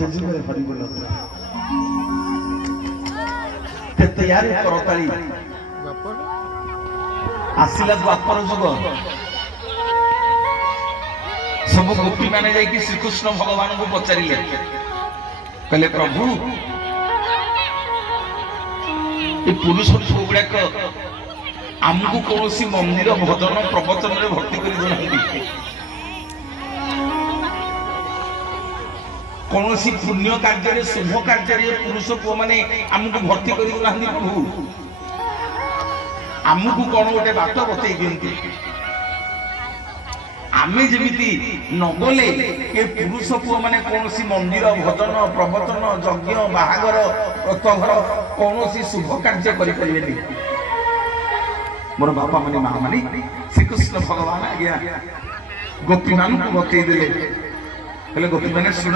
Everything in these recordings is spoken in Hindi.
सत्यजुग हरिबोल तैयार करताली आसिला द्वापर जुग सब गोपी माने जाई श्री कृष्ण भगवान को पचारिले कहले प्रभु ये पुरुष गुड़ाक आमको कौन मंदिर भजन प्रवचन में भक्ति कर कौन पुण्य कार्य शुभ कार्य पुरुष पुओ मैंने आमको भर्ती कर प्रभु आमको कौन गोटे बाट बतई दिखती आमे जमीती नगले ये पुरुष पुओ मैंने कौन मंदिर भजन प्रवचन यज्ञ बाहागर व्रतघर कौन शुभ कार्य करें मोर बापा मानी माँ मानी श्रीकृष्ण भगवान आज्ञा गोपी मान को बतई दे गोपी मैंने शुण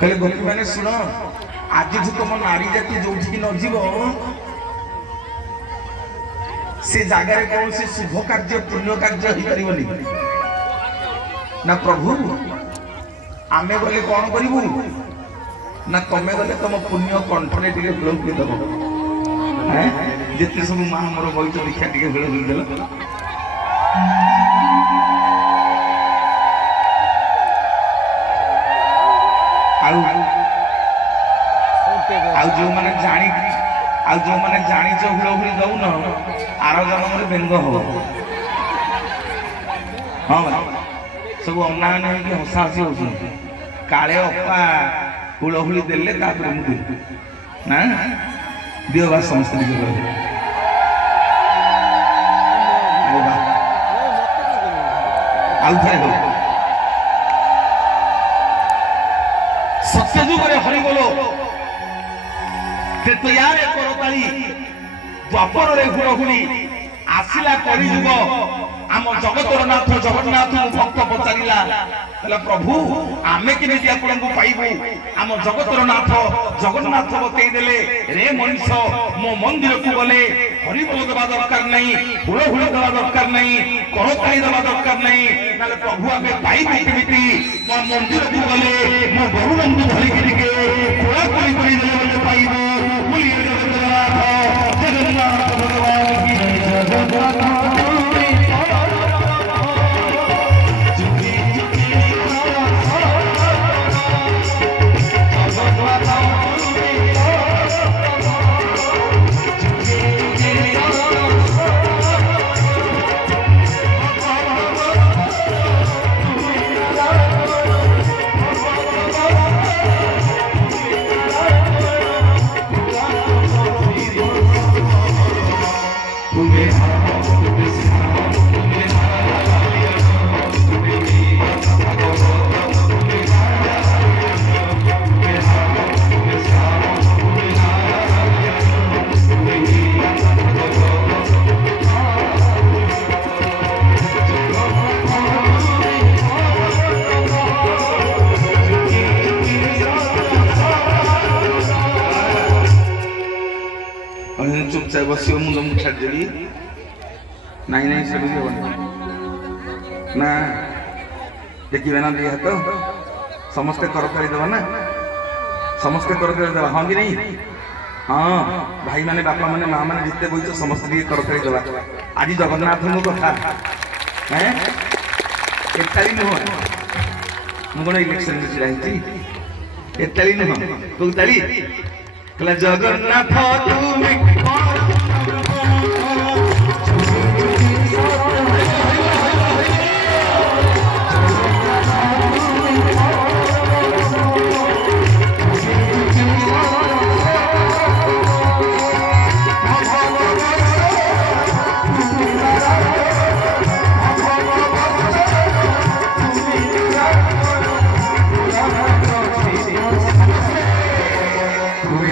कहले गोपी मैंने शुण आज तुम नारी जाति जो न जीव से जगार कौन से शुभ कार्य पुण्य कार्य हो पारनी ना प्रभु आमे गले कौन करू ना तमें गले तुम पुण्य कंठने टिके दब जिते सब माँ मोर बैठ दीक्षा टे भेड़ देल जो मैंने जानिच हुड़हुड़ी दौन आर जन्म बेंग हम हाँ सब अनायन हो हसा हसी हो काले अपा हुड़हुड़ी देले मुझे ना दियो बा समस्त सत्यजुग हरिबोल तैयार करताली द्वापर हुड़हुड़ी आसिला कलिजुग आम जगतर नाथ जगन्नाथ भक्त पचारा कहला प्रभु आमे केमिति आपनको पाइबु आम जगतर नाथ जगन्नाथ बतई देले रे मनीष मो मंदिर को गले हरिबोल देवा दरकार नहीं हुड़हुड़ी देवा दरकार नहीं करताली देवा दरकार नहीं नाले प्रभु आमे पाइबु केमिति मो मंदिर को गले मो गरुड़ को धरि के कोला कोली करि देले बोले पाइबु बोली जगन्नाथ भगवान की जगन्नाथ चुपचाप बसियो मुंड मुछाड़ी नाई नाई सब ना देखिए ना दिए हाथ समस्ते करताली देवा ना समस्ते करताली देवा हाँ कि नहीं हाँ भाई माने बापा माने माँ माने जिते बोल समस्त करताली देवा आज जगन्नाथ कथा है एताली नुह मुझे इलेक्शन में छिड़ा एताली नुह तू ताली जगन्नाथ तुम्हें We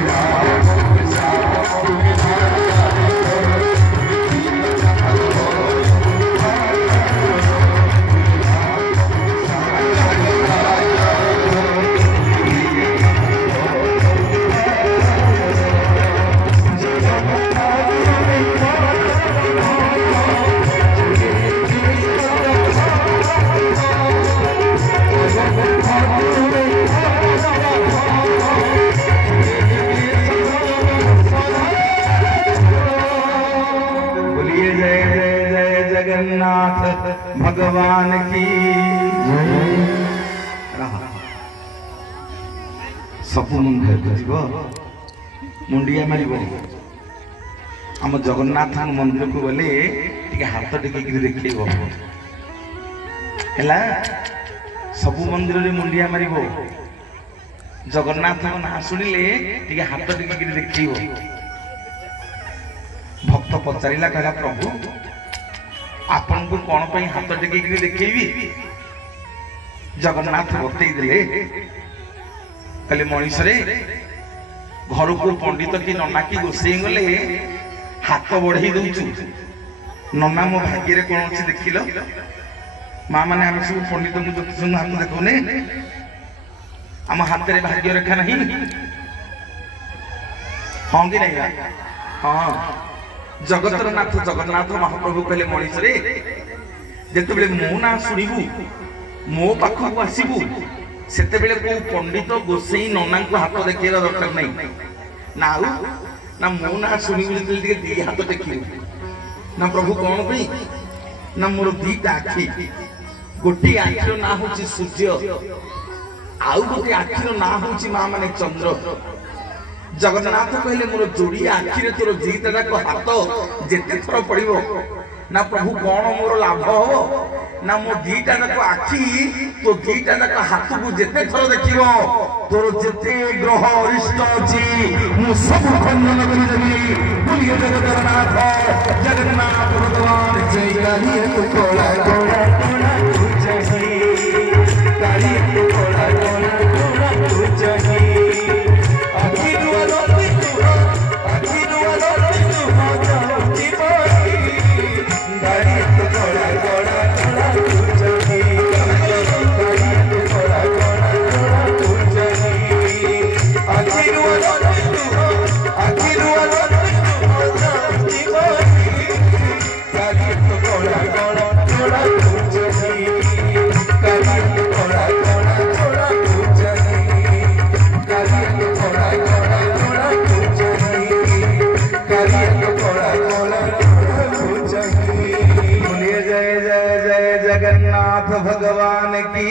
जगन्नाथ भगवान की सब मुंडिया मार आम जगन्नाथ मंदिर को गले हाथ टेक देखेब है सब मंदिर रे मुंडिया मार जगन्नाथ ना शुणिले हाथ टेक देखेब भक्त पचारा कहला प्रभु आपन को कौन पर हाथ टेक देखेबी जगन्नाथ बतई दे कहले मनीष रे घर को पंडित कि नना कि गोसई गले हाथ बढ़ई दौचु नना मो भाग्य कौन अच्छी देख माँ मैंने आम सब पंडित को हाथ देखने आम हाथ में भाग्य रेखा नहीं हाँ कि नहीं हाँ जगतर नाथ जगन्नाथ महाप्रभु कहले मनीष रे जिते मो ना शुणु मो पाखक आसबू से को पंडित गोसई नना को हाथ देखा दरकार नहीं ना ना मो ना शुणु दी हाथ देख ना प्रभु कौन पे ना मोर दीटा आखि गोटे आखिर ना हूँ सूर्य आउ गोटे आखिर ना हूँ माँ माने चंद्र जगन्नाथ कहले मोर जोड़ी आखिरे तोर दीटा जाक हाथ जेते थर पड़ो ना प्रभु कौन मोर लाभ हो ना मो दीटा जाक आखि तो दीटा जाक हाथ को जेते थर देखिबो तोर जेते ग्रह अरिष्ट अछि मु सब खंडन करि देबी बोलिए जगन्नाथ जगन्नाथ भगवान जय काली तू कोला कोला कोला तू जय काली तू कोला कोला कोला तू जय जगन्नाथ भगवान की।